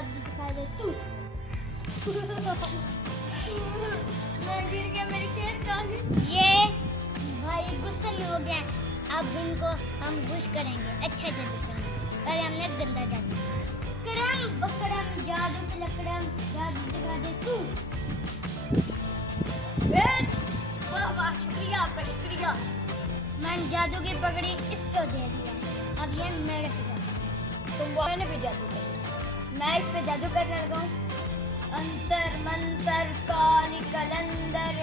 जादू दिखाई दे तू। मैं गिर गया, मेरी चेयर कहाँ गई? ये भाई गुस्से में हो गया। अब इनको हम खुश करेंगे, अच्छा जादू करेंगे। पहले हमने गंदा जादू। करम बकरम जादू के लकड़म, जादू दिखा दे तू। वाह वाह, शुक्रिया आपका, शुक्रिया। मैंने जादू की पगड़ी इसको दे दिया, अब ये मेरे पे जादू। तुम वो मैंने भी जादू कर, मैं इस पे जादू करने लगा हूँ। अंतर मंतर काली कलंदर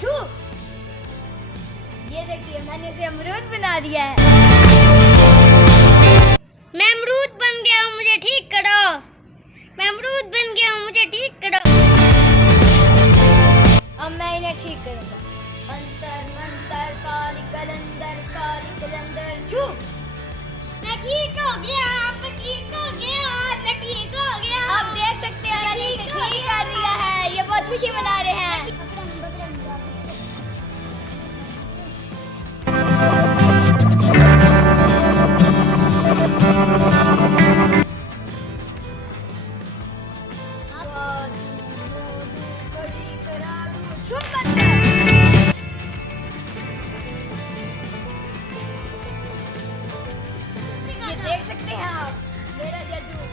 छू। ये देखिए, मैंने इसे अमरूद बना दिया है। मैं अमरूद बन गया हूँ, मुझे ठीक करो। मैं अमरूद बन गया हूँ, मुझे ठीक करो। अब मैं इन्हें ठीक करूँगा। अंतर मंतर काली कलंदर छू। मैं ठीक हो गया, मैं ठीक हो गया, मैं ठीक हो गया। आप देख सकते हैं मैंने इसे ठीक कर दिया है, ये बहुत खुशी मना रहे हैं। ये देख सकते हैं आप, मेरा जादू